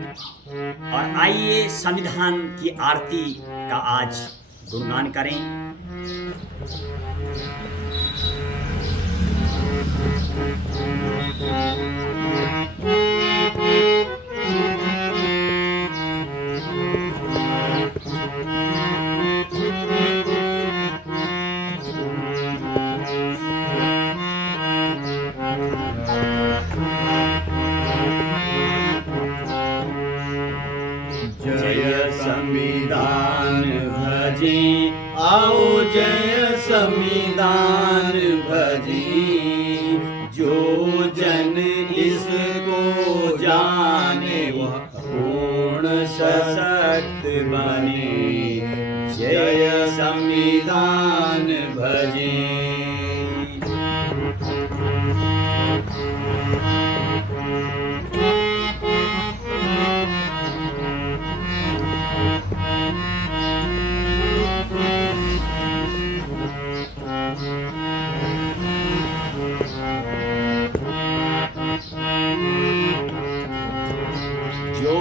और आइए संविधान की आरती का आज गुणगान करें। जय संविधान भजे, आओ जय संविधान भजे। जो जन इसको जाने वह पूर्ण सशक्त बने। जय संविधान भजे। जो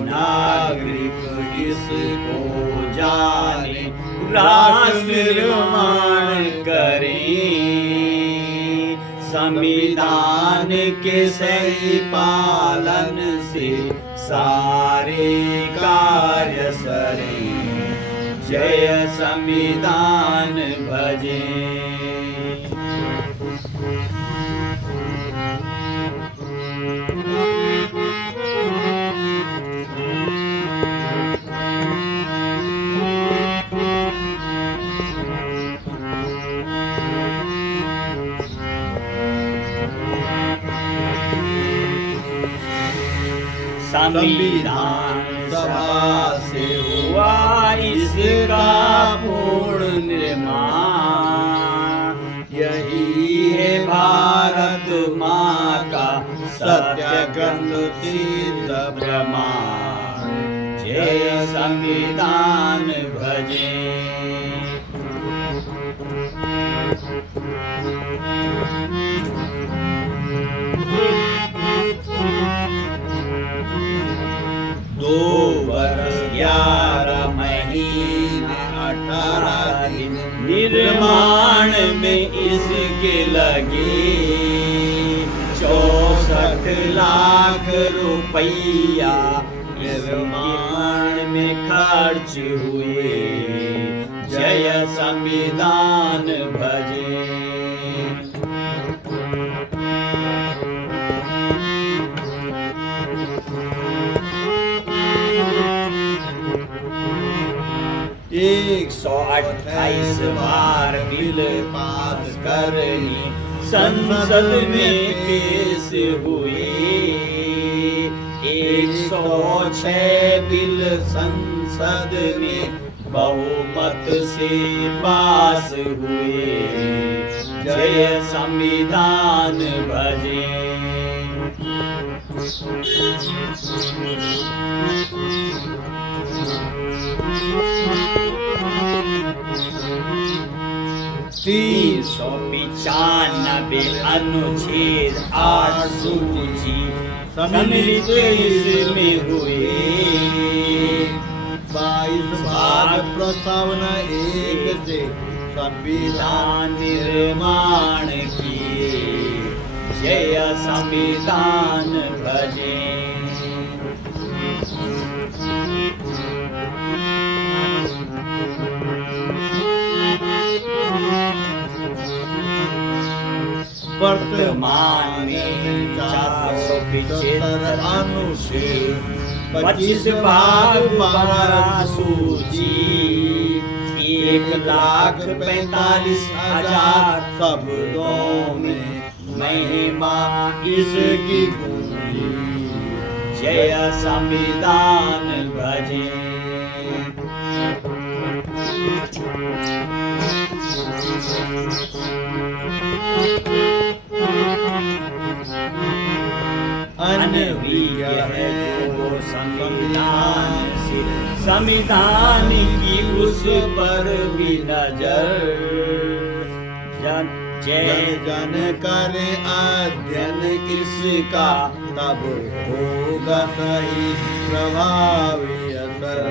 नागरिक इसको जाने, राष्ट्र निर्माण करें। संविधान के सही पालन से सारे कार्य सरें। जय संविधान भजे। संविधान सभा से हुआ इसका पूर्ण निर्माण। यही है भारत माँ का सत्य ग्रंथ सिद्ध प्रमाण। जय संविधान भजे। दो वर्ष 11 महीने 18 दिन निर्माण में इसके लगे। 64 लाख रुपया निर्माण में खर्च हुए। जय संविधान भजे। एक 128 बार बिल पास करनी संसद में पेश हुए। 106 बिल संसद में बहुमत से पास हुए। जय संविधान भजे। 395 अनुच्छेद 8 सूची सम्मिलित इसमें हुए। 22 भाग प्रस्तावना 1 से संविधान निर्माण किए। जय संविधान भजे। वर्तमान में 475 अनुच्छेद 25 भाग 12 सूची 1,45,000 शब्दों में महिमा इसकी गूंजी। जय संविधान भजे। अनवीय है जो संविधान से, संविधान की उस पर भी नजर। जय जन करे अध्ययन इसका, तब होगा सही प्रभावी असर।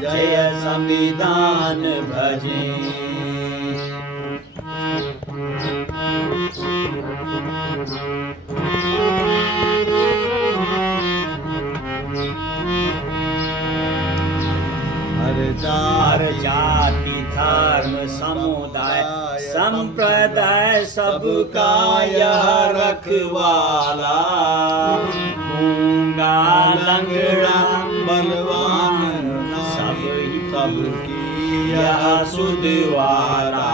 जय संविधान भजे। हर जाति धर्म समुदाय संप्रदाय सबका यह रखवाला, गूंगा लंगड़ा बलवान सबकी यह सुधवाला।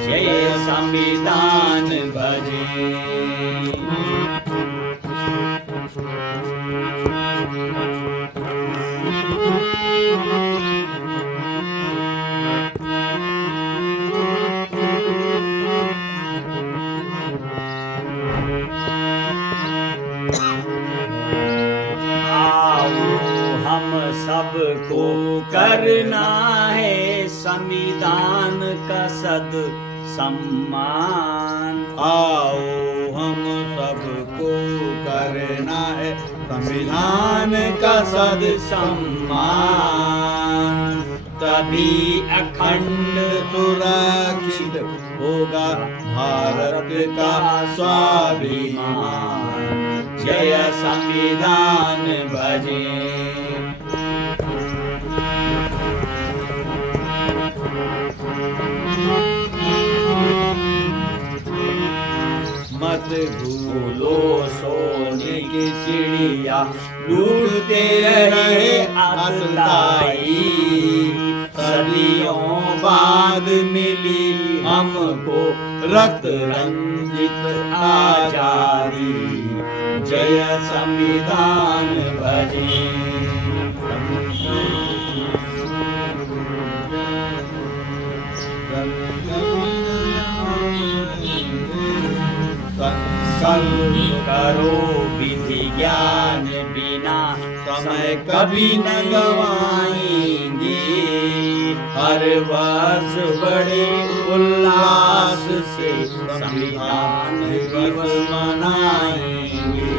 जय संविधान भजे। सबको करना है संविधान का सद सम्मान। आओ हम सबको करना है संविधान का सद सम्मान। तभी अखंड सुरक्षित होगा भारत का स्वाभिमान। जय संविधान भजे। मत भूलो सोने की चिड़िया, लूटते रहे अतलाई। सदियों बाद मिली हमको रक्त रंजित आजादी। जय संविधान भजे। संग करो विधि ज्ञान बिना, समय कभी न गवाएंगे। हर वर्ष बड़े उल्लास से संविधान दिवस मनाएंगे।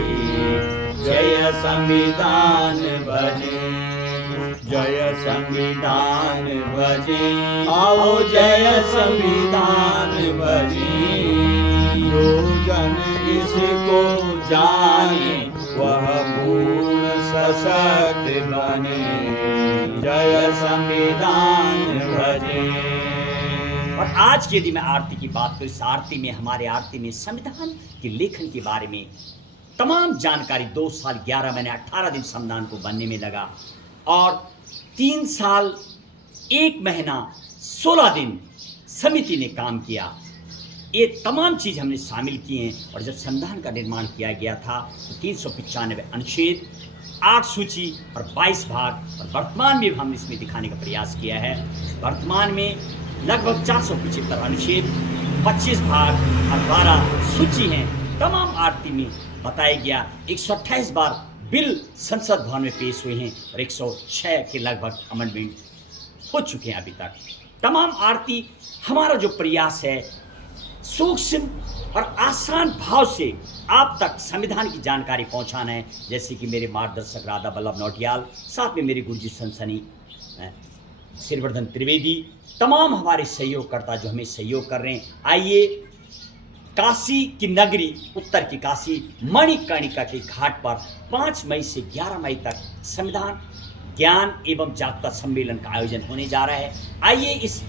जय संविधान भजे। जय संविधान भजे। आओ जय संविधान भजे। जो जन इसको जाने वह पूर्ण सशक्त बने। जय संविधान भजे। और आज के यदि मैं आरती की बात करूं, इस आरती में हमारे आरती में संविधान के लेखन के बारे में तमाम जानकारी 2 साल 11 महीने 18 दिन संविधान को बनने में लगा और 3 साल 1 महीना 16 दिन समिति ने काम किया। ये तमाम चीज़ हमने शामिल की हैं। और जब संविधान का निर्माण किया गया था तो 395 अनुच्छेद, 8 सूची और 22 भाग, और वर्तमान में हमने इसमें दिखाने का प्रयास किया है। वर्तमान में लगभग 475 अनुच्छेद, 25 भाग और 12 सूची हैं। तमाम आरती में बताया गया। 128 बार बिल संसद भवन में पेश हुए हैं और 106 के लगभग अमेंडमेंट हो चुके हैं अभी तक। तमाम आरती हमारा जो प्रयास है सूक्ष्म और आसान भाव से आप तक संविधान की जानकारी पहुंचाना है। जैसे कि मेरे मार्गदर्शक राधा बल्लभ नौटियाल, साथ में मेरे गुरुजी सनसनी श्रीवर्धन त्रिवेदी, तमाम हमारे सहयोगकर्ता जो हमें सहयोग कर रहे हैं। आइए काशी की नगरी, उत्तर की काशी मणिकर्णिका के घाट पर 5 मई से 11 मई तक संविधान ज्ञान एवं जागरूकता सम्मेलन का आयोजन होने जा रहा है। आइए इस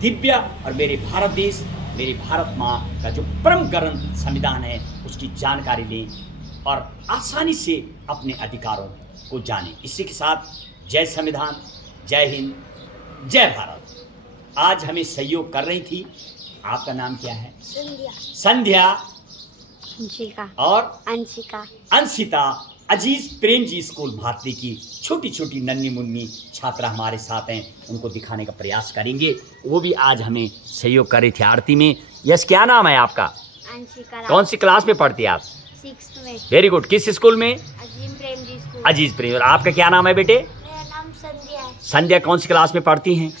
दिव्य और मेरे भारत देश, मेरी भारत माँ का जो परम ग्रंथ संविधान है उसकी जानकारी लें और आसानी से अपने अधिकारों को जानें। इसी के साथ जय संविधान, जय हिंद, जय भारत। आज हमें सहयोग कर रही थी, आपका नाम क्या है? संध्या। संध्या, अंशिका और अंशिका, अंशिता। अजीज प्रेम जी स्कूल भातली की छोटी छोटी नन्ही मुन्नी छात्रा हमारे साथ हैं, उनको दिखाने का प्रयास करेंगे। वो भी आज हमें सहयोग कर रही थी आरती में। यस, क्या नाम है आपका? अंशिका। कौन सी क्लास में पढ़ती है आप? 6th में। Very good. किस स्कूल में? अजीम प्रेम जी स्कूल। अजीज प्रेम। और आपका क्या नाम है बेटे? मेरा नाम संध्या है। संध्या कौन सी क्लास में पढ़ती हैं?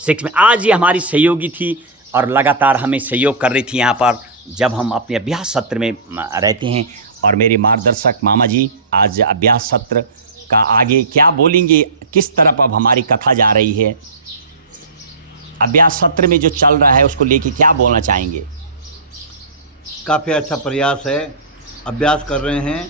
6 में। आज ये हमारी सहयोगी थी और लगातार हमें सहयोग कर रही थी यहाँ पर जब हम अपने अभ्यास सत्र में रहते हैं। और मेरे मार्गदर्शक मामा जी आज अभ्यास सत्र का आगे क्या बोलेंगे, किस तरफ अब हमारी कथा जा रही है, अभ्यास सत्र में जो चल रहा है उसको लेके क्या बोलना चाहेंगे? काफ़ी अच्छा प्रयास है, अभ्यास कर रहे हैं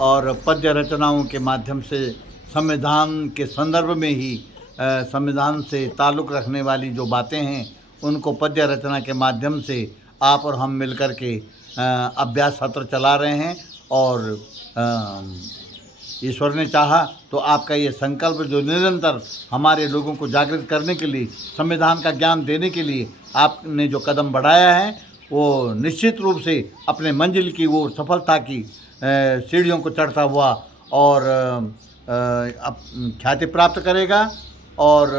और पद्य रचनाओं के माध्यम से संविधान के संदर्भ में ही संविधान से ताल्लुक़ रखने वाली जो बातें हैं उनको पद्य रचना के माध्यम से आप और हम मिलकर के अभ्यास सत्र चला रहे हैं। और ईश्वर ने चाहा तो आपका ये संकल्प जो निरंतर हमारे लोगों को जागृत करने के लिए, संविधान का ज्ञान देने के लिए आपने जो कदम बढ़ाया है वो निश्चित रूप से अपने मंजिल की वो सफलता की सीढ़ियों को चढ़ता हुआ और ख्याति प्राप्त करेगा। और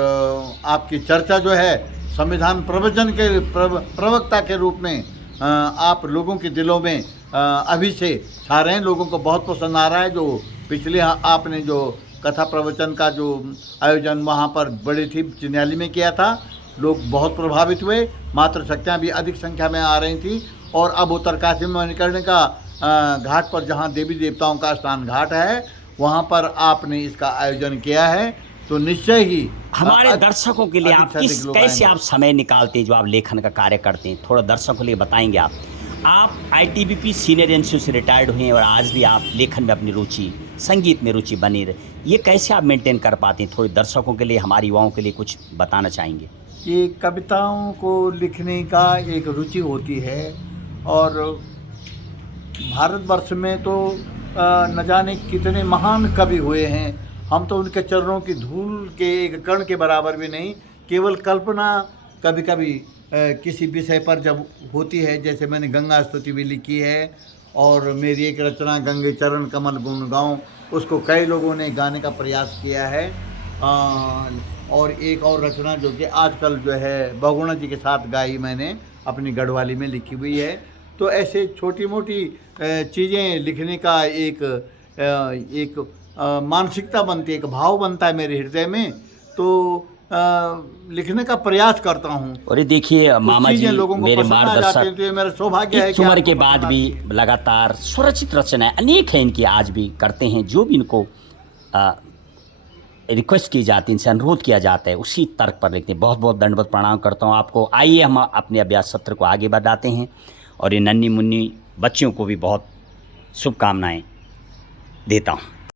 आपकी चर्चा जो है संविधान प्रवचन के प्रवक्ता के रूप में आप लोगों के दिलों में अभी से छा रहे हैं। लोगों को बहुत पसंद आ रहा है। जो पिछले आपने जो कथा प्रवचन का जो आयोजन वहाँ पर बड़ी थी चिन्याली में किया था, लोग बहुत प्रभावित हुए, मातृशक्तियाँ भी अधिक संख्या में आ रही थी। और अब उत्तरकाशी में मणिकर्ण का घाट पर जहाँ देवी देवताओं का स्नान घाट है वहाँ पर आपने इसका आयोजन किया है, तो निश्चय ही हमारे दर्शकों के लिए आप कैसे आप समय निकालते हैं जो आप लेखन का कार्य करते हैं, थोड़ा दर्शकों के लिए बताएंगे आप ITBP सीनियर एनसीओ से रिटायर्ड हुए हैं और आज भी आप लेखन में अपनी रुचि, संगीत में रुचि बनी रहे, ये कैसे आप मेंटेन कर पाते हैं? थोड़े दर्शकों के लिए, हमारे युवाओं के लिए कुछ बताना चाहेंगे? ये कविताओं को लिखने का एक रुचि होती है और भारतवर्ष में तो न जाने कितने महान कवि हुए हैं, हम तो उनके चरणों की धूल के एक कण के बराबर भी नहीं। केवल कल्पना कभी कभी किसी विषय पर जब होती है, जैसे मैंने गंगा स्तुति भी लिखी है और मेरी एक रचना गंगे चरण कमल गुण गाऊं, उसको कई लोगों ने गाने का प्रयास किया है। और एक और रचना जो कि आजकल जो है बहुगुणा जी के साथ गाई मैंने अपनी गढ़वाली में लिखी हुई है। तो ऐसे छोटी मोटी चीज़ें लिखने का एक मानसिकता बनती है, एक भाव बनता है मेरे हृदय में, तो लिखने का प्रयास करता हूँ। और ये देखिए मामा जी, मेरे मार्गदर्शक, तो मेरा सौभाग्य है इस उम्र के बाद भी लगातार स्वरचित रचनाएं अनेक हैं इनकी, आज भी करते हैं। जो भी इनको रिक्वेस्ट की जाती है, इनसे अनुरोध किया जाता है, उसी तर्क पर लिखते हैं। बहुत बहुत दंडवत प्रणाम करता हूँ आपको। आइए हम अपने अभ्यास सत्र को आगे बढ़ाते हैं और ये नन्ही मुन्नी बच्चियों को भी बहुत शुभकामनाएं देता हूँ।